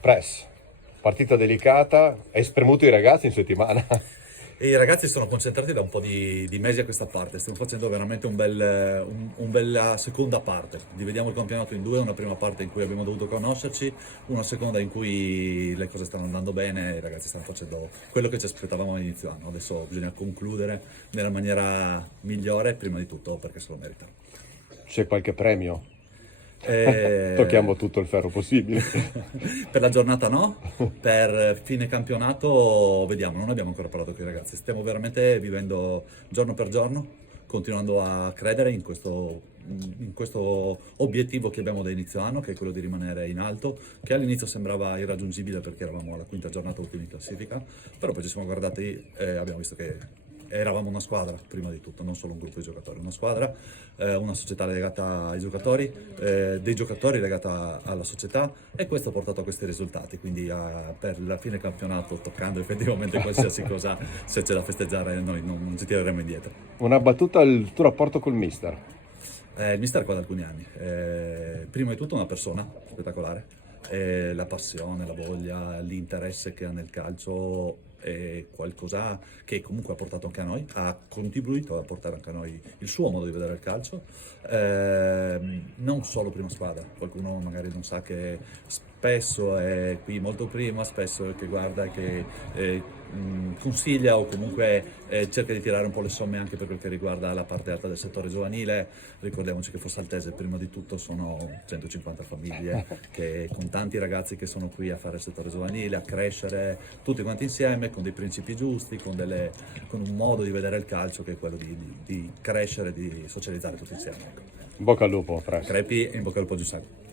Press, partita delicata, hai spremuto i ragazzi in settimana. E i ragazzi sono concentrati da un po' di mesi a questa parte, stiamo facendo veramente un bella seconda parte, dividiamo il campionato in due, una prima parte in cui abbiamo dovuto conoscerci, una seconda in cui le cose stanno andando bene, i ragazzi stanno facendo quello che ci aspettavamo all'inizio anno, adesso bisogna concludere nella maniera migliore, prima di tutto perché se lo meritano. C'è qualche premio? Eh, Tocchiamo tutto il ferro possibile. Per la giornata no, per fine campionato vediamo, non abbiamo ancora parlato con i ragazzi, stiamo veramente vivendo giorno per giorno, continuando a credere in questo obiettivo che abbiamo da inizio anno, che è quello di rimanere in alto, che all'inizio sembrava irraggiungibile perché eravamo alla quinta giornata ultima in classifica, però poi ci siamo guardati e abbiamo visto che eravamo una squadra, prima di tutto, non solo un gruppo di giocatori, una squadra, una società legata ai giocatori, dei giocatori legata alla società e questo ha portato a questi risultati, quindi per la fine campionato, toccando effettivamente qualsiasi cosa, se c'è da festeggiare noi non ci tireremo indietro. Una battuta al tuo rapporto col mister. Il mister è qua da alcuni anni, prima di tutto una persona spettacolare, la passione, la voglia, l'interesse che ha nel calcio è qualcosa che comunque ha portato anche a noi, ha contribuito a portare anche a noi il suo modo di vedere il calcio, non solo prima squadra, qualcuno magari non sa che spesso è qui molto prima, spesso è che guarda e che consiglia o comunque cerca di tirare un po' le somme anche per quel che riguarda la parte alta del settore giovanile. Ricordiamoci che Fossaltese prima di tutto sono 150 famiglie che, con tanti ragazzi che sono qui a fare il settore giovanile, a crescere tutti quanti insieme con dei principi giusti, con un modo di vedere il calcio che è quello di crescere, di socializzare tutti insieme. In bocca al lupo, Press. Crepi e in bocca al lupo Giuseppe.